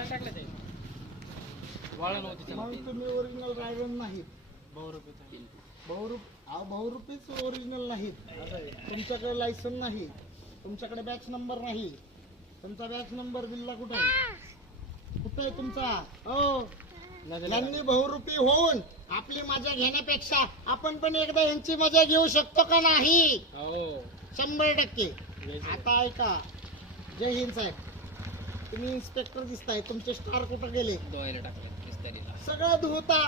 वाळण टाकलं ते. वाळण होती त्याला मग तुम्ही ओरिजिनल रायडर नाहीत. बहुरूपीचं. बहुरूप अहो, बहुरूपीच ओरिजिनल नाहीत. तुमच्याकडे लायसन नाही. तुमच्याकडे बॅच नंबर नाही. तुमचा बॅच नंबर दिला कुठे? कुठे आहे तुमचा? हो. यांनी बहुरूपी होऊन आपली मजा घेण्यापेक्षा आपण पण एकदा यांची मजा घेऊ शकतो का नाही? हो. शंभर टक्के. आता ऐका. जय हिंद साहेब. तुम्ही इन्स्पेक्टर दिसताय तुमचे स्टार कुठं गेले? डोळ्याला टाकलं किस्तारीला. सगळं धुता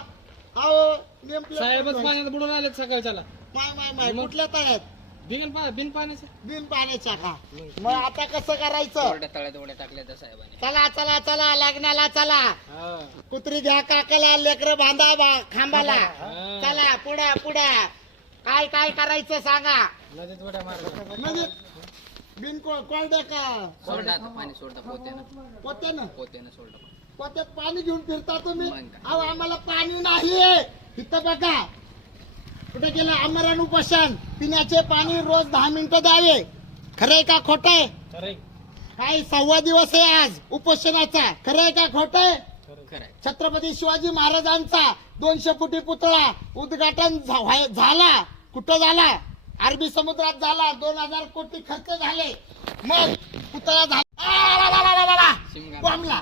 अहो नेम साहेबच पाण्यात बुडून आलेत सकाळच्याला माय माय माय मग? कुठल्या तळ्यात? बिन पा बिन पाण्याचं? बिन पाण्याच्या का? मग आता कसं करायचं? कोरड्या तळ्यात उड्या टाकल्या त्या साहेबांनी. चला चला चला लग्नाला चला. हा. कुत्री घ्या काकाला लेकर बांधा बा खांबाला. हा. चला पुढे पुढे. काय काय करायचं सांगा. नदीत उड्या मारल्या. म्हणजे बिन कोरड्या का? आता पाणी सोडता पोत्यानं. पोत्यानं? पोत्यानं सोडलं. पोत्यात पाणी घेऊन फिरता तुम्ही? मग काय? अहो आम्हाला पाणी नाही इथं बघा. कुठे गेलं अमरण उपोषण? पिण्याचे पाणी रोज दहा मिनिटं द्यावे. खरंय का खोटंय खरंय काय सव्वा दिवस आहे आज उपोषणाचा. खरंय का खोटंय खरंय छत्रपती शिवाजी महाराजांचा दोनशे फुटी पुतळा उद्घाटन झा- व्हाय- झाला. कुठं झाला? अरबी समुद्रात झाला दोन हजार कोटी खर्च झाले. मग पुतळा झाला. बॉम्बला.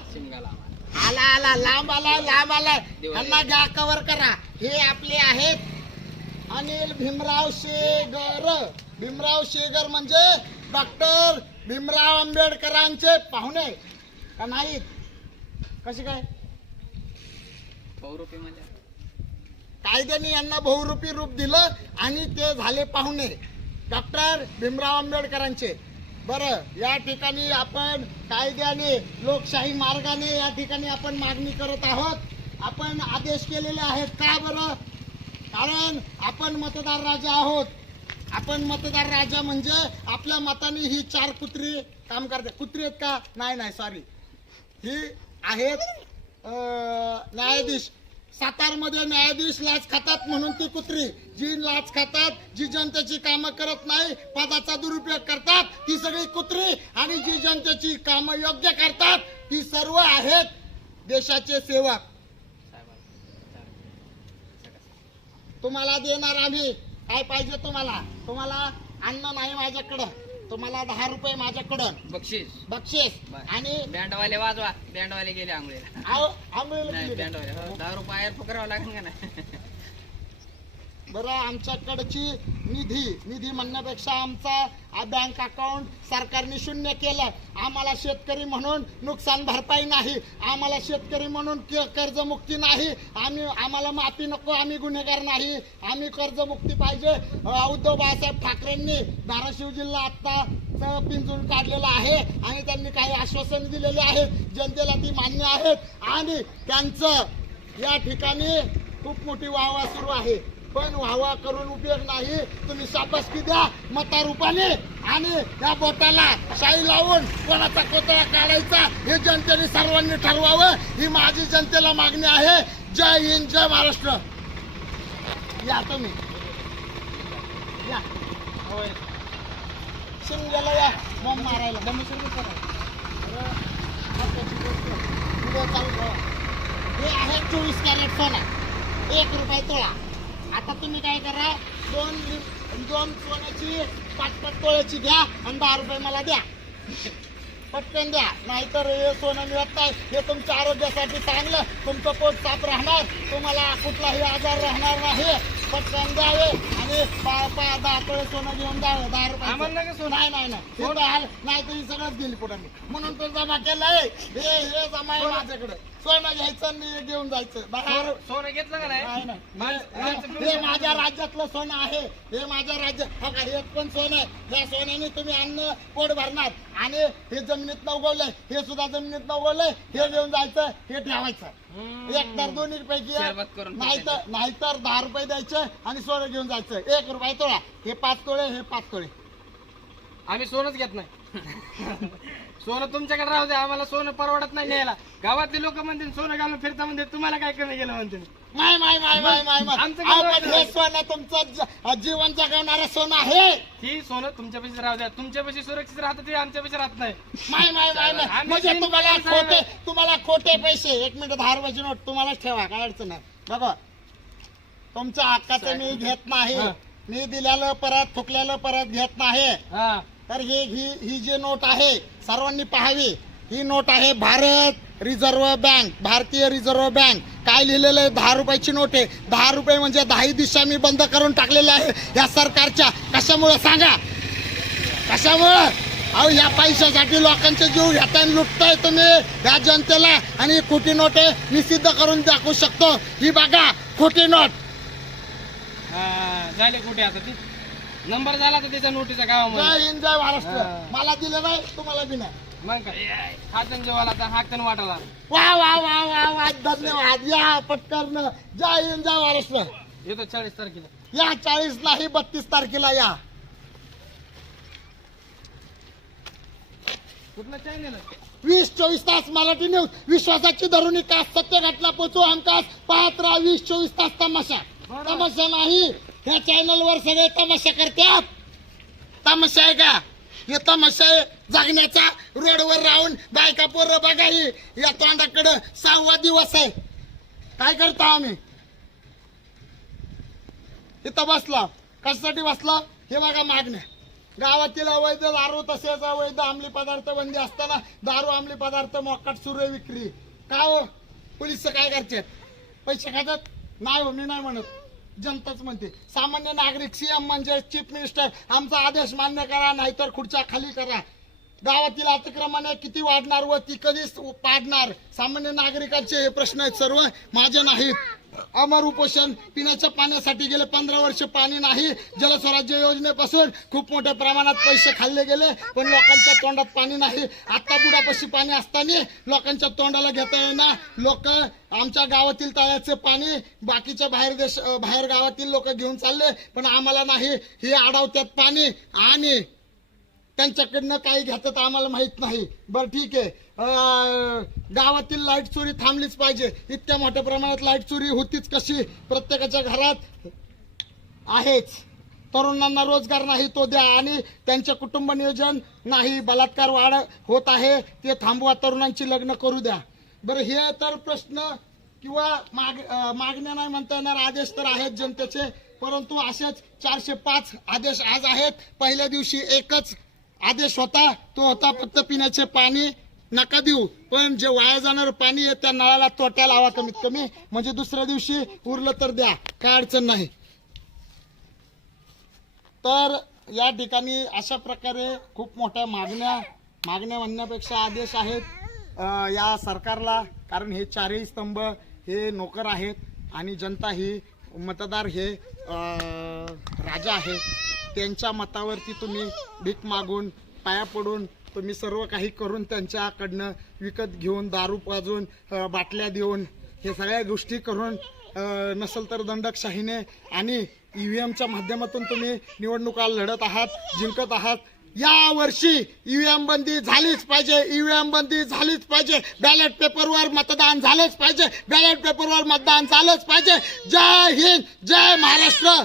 आला. आला लांब आला लांब आला. त्यांना घ्या कव्हर करा. हे आपले आहेत अनिल भीमराव शेगर. भीमराव शेगर म्हणजे डॉक्टर भीमराव आंबेडकरांचे पाहुणे. का नाहीत? कसे काय? म्हणजे कायद्याने यांना बहुरूपी रूप दिलं आणि ते झाले पाहुणे. डॉक्टर भीमराव आंबेडकरांचे. बरं या ठिकाणी आपण कायद्याने लोकशाही मार्गाने या ठिकाणी आपण मागणी करत आहोत. आपण आदेश केलेले आहेत का बरं? कारण आपण मतदार राजा आहोत. आपण मतदार राजा म्हणजे आपल्या मताने ही चार कुत्री काम करते कुत्री आहेत का? नाही नाही सॉरी ही आहेत न्यायाधीश सातारमध्ये न्यायाधीश लाच खातात म्हणून ती कुत्री. जी लाच खातात जी जनतेची कामं करत नाही पदाचा दुरुपयोग करतात ती सगळी कुत्री. आणि जी जनतेची कामं योग्य करतात ती सर्व आहेत देशाचे सेवक. तुम्हाला देणार आम्ही. काय पाहिजे तुम्हाला? तुम्हाला अन्न नाही माझ्याकडं. तुम्हाला दहा रुपये माझ्याकडं. बक्षीस. बक्षीस. आणि बँडवाले वाजवा. बँडवाले गेले आंघोळीला. नाही गेले. बँडवाले. दहा रुपये बाहेर पकडावं लागेल का नाही? बरं आमच्याकडची निधी निधी म्हणण्यापेक्षा आमचा बँक अकाउंट सरकारने शून्य केलं. आम्हाला शेतकरी म्हणून नुकसान भरपाई नाही. आम्हाला शेतकरी म्हणून के- कर्जमुक्ती नाही. आम्ही आम्हाला माफी नको आम्ही गुन्हेगार नाही. आम्ही कर्जमुक्ती पाहिजे. उद्धव बाळासाहेब ठाकरेंनी धाराशिव जिल्हा आत्ता पिंजून काढलेला आहे आणि त्यांनी काही आश्वासन दिलेले आहेत. जनतेला ती मान्य आहेत. आणि त्यांचं या ठिकाणी खूप मोठी वाहवा सुरू आहे. पण व्हावा करून उपयोग नाही. तुम्ही सापसकी द्या मतारूपाने आणि या बोटाला शाई लावून कोणाचा कोतळा काढायचा हे जनतेने सर्वांनी ठरवावं. ही माझी जनतेला मागणी आहे. जय हिंद जय महाराष्ट्र. या तुम्ही. या. होय. या. बॉम्ब मारायला. बॉम्ब चालू हे आहे चोवीस कॅरेट सोना. एक रुपये तोळा. आता तुम्ही काय करा दोन लि- दोन सोन्याची पाच पाच तोळ्याची घ्या आणि दहा रुपये मला द्या. पटकन द्या. नाहीतर हे सोनं मिळत नाही. हे तुमच्या आरोग्यासाठी चांगलं. तुमचं पोट साफ राहणार. तुम्हाला कुठलाही आजार राहणार नाही. पटकन द्यावे आणि पा- पा- दहा तोळे सोनं घेऊन द्यावे दहा रुपये आम्हाला नका सोनं. नाही नाही नाही. हे तर नाही तर ही सगळंच गेली पुढे. म्हणून तर जमा केलंय. हे हे जमा आहे माझ्याकडे. सोनं घ्यायचं आणि घेऊन जायचं. बघा सोनं- घेतलं का नाही, हे- माझ्या राज्यातलं सोनं आहे. हे माझ्या राज्य हो का हे पण सोनं आहे. या सोन्याने तुम्ही अन्न पोट भरणार. आणि हे जमिनीत उगवलंय. हे सुद्धा जमिनीत उगवलंय. हे घेऊन जायचं हे ठेवायचं. एक तर दोन्ही पैकी करून नाहीतर नाहीतर दहा रुपये द्यायचे आणि सोनं घेऊन जायचं. एक रुपये तोळा. हे पाच तोळे हे पाच तोळे. आम्ही सोनच घेत नाही. सोनं तुमच्याकडे राहू दे आम्हाला सोनं परवडत नाही न्यायला. गावातले लोक म्हणतील सोनं घालून फिरता म्हणते तुम्हाला काय कमी गेलं म्हणतील? माय माय माय माय माय माय. आमचं हे सोनं तुमचं ज- जीवन जगवणारं सोनं आहे. ही सोनं तुमच्यापाशी राहू द्या. तुमच्यापाशी सुरक्षित राहतं ते आमच्यापाशी राहत नाही. माय माय माय माय. आम्ही म्हणजे तीन तुम्हाला खोटे. तुम्हाला खोटे पैसे. एक मिनिट दहा रुपयाची नोट तुम्हालाच ठेवा काय अडचण नाही. बघा तुमच्या हक्काचं मी घेत नाही. हा. मी दिलेलं परत थुकलेलं परत घेत नाही. हा. तर हे ही ही जी नोट आहे सर्वांनी पाहावी. ही नोट आहे भारत रिझर्व्ह बँक भारतीय रिझर्व्ह बँक. काय लिहिलेलं आहे? दहा रुपयाची नोट आहे. दहा रुपये म्हणजे दहाही दिशा मी बंद करून टाकलेल्या आहे या सरकारच्या. कशामुळं? सांगा. कशामुळं? अहो या पैशासाठी लोकांचे जीव घेताय लुटताय तुम्ही या जनतेला. आणि खोटी नोट आहे मी सिद्ध करून दाखवू शकतो. ही बघा खोटी नोट. झाले कुठे आता ती. नंबर झाला तर त्याच्या नोटीचा गावामध्ये. जय हिंद जय महाराष्ट्र. हा. मला दिलं नाही तुम्हाला बी नाही. मग काय? हातन जेवाला तर हाकन वाटाला वा वा वा वा वा धन्यवाद. या पटकन जय हिंद जय महाराष्ट्र. येतो चाळीस तारखेला. या चाळीस नाही बत्तीस तारखेला या. कुठलं चॅनल वीस चोवीस तास मराठी न्यूज विश्वासाची धरुणी कास सत्य घटना पोचू हमकास पाहत राहा वीस चोवीस तास तमाशा. तमाशा नाही. ह्या चॅनलवर सगळे तमाशा करतात. तमाशा आहे का? हे तमाशा आहे जगण्याचा रोडवर राहून बायका पोरं बघा ही. या तोंडाकडं सहावा दिवस आहे. काय करतो आम्ही? इथं बसला. कशासाठी बसला? हे बघा मागण्या. गावातील अवैध दारू तसेच अवैध अंमली पदार्थ बंदी असताना दारू अंमली पदार्थ मोकाट सुरू आहे विक्री. का हो? पोलीस काय करतात? पैसे खातात? नाही हो मी नाही म्हणत. जनताच म्हणते सामान्य नागरिक सीएम म्हणजे चीफ मिनिस्टर आमचा आदेश मान्य करा नाहीतर खुर्च्या खाली करा. गावातील अतिक्रमणे किती वाढणार व ती कधी पाडणार? सामान्य नागरिकांचे हे प्रश्न आहेत सर्व. माझे नाहीत अमर उपोषण पिण्याच्या पाण्यासाठी गेले पंधरा वर्ष पाणी नाही. जलस्वराज्य योजनेपासून खूप मोठ्या प्रमाणात पैसे खाल्ले गेले पण लोकांच्या तोंडात पाणी नाही. आत्ता बुडापाशी पाणी असताना लोकांच्या तोंडाला घेता येणार लोक आमच्या गावातील तळ्याचे पाणी बाकीच्या बाहेर देश बाहेर गावातील लोक घेऊन चालले पण आम्हाला नाही. हे अडवत्यात पाणी आणि त्यांच्याकडनं काही घेतात आम्हाला माहीत नाही. बरं ठीक आहे. गावातील लाइट चोरी थांबलीच पाहिजे. इतक्या मोठ्या प्रमाणात लाइट चोरी होतीच कशी? प्रत्येकाच्या घरात आहेच. तरुणांना रोजगार नाही तो द्या. आणि त्यांचे कुटुंब नियोजन नाही बलात्कार वाढ होत आहे ते थांबवा तरुणांची लग्न करू द्या. बरं हे तर प्रश्न किंवा माग मागण्या नाही म्हणता येणार आदेश तर आहेत जनतेचे परंतु असेच चारशे पाच आदेश आज आहेत. पहिल्या दिवशी एकच आदेश होता तो होता फक्त पिण्याचे पाणी नका देऊ. पण जे वाया जाणारं पाणी आहे त्या नळाला तोट्या लावा कमीत कमी. म्हणजे दुसऱ्या दिवशी उरलं तर द्या काय अडचण नाही. तर या ठिकाणी अशा प्रकारे खूप मोठ्या मागण्या मागण्या म्हणण्यापेक्षा आदेश आहेत या सरकारला. कारण हे चारही स्तंभ हे नोकर आहेत आणि जनता ही मतदार हे राजा आहे. त्यांच्या मतावरती तुम्ही भीक मागून पाया पडून तुम्ही सर्व काही करून त्यांच्याकडनं विकत घेऊन दारू पाजून बाटल्या देऊन हे सगळ्या गोष्टी करून नसेल नसल तर दंडकशाहीने आणि ईव्हीएमच्या माध्यमातून तुम्ही निवडणुका लढत आहात जिंकत आहात. या वर्षी ईव्हीएम बंदी झालीच पाहिजे ईव्हीएम बंदी झालीच पाहिजे बॅलेट पेपरवर मतदान झालंच पाहिजे बॅलेट पेपरवर मतदान झालंच पाहिजे. जय हिंद जय महाराष्ट्र.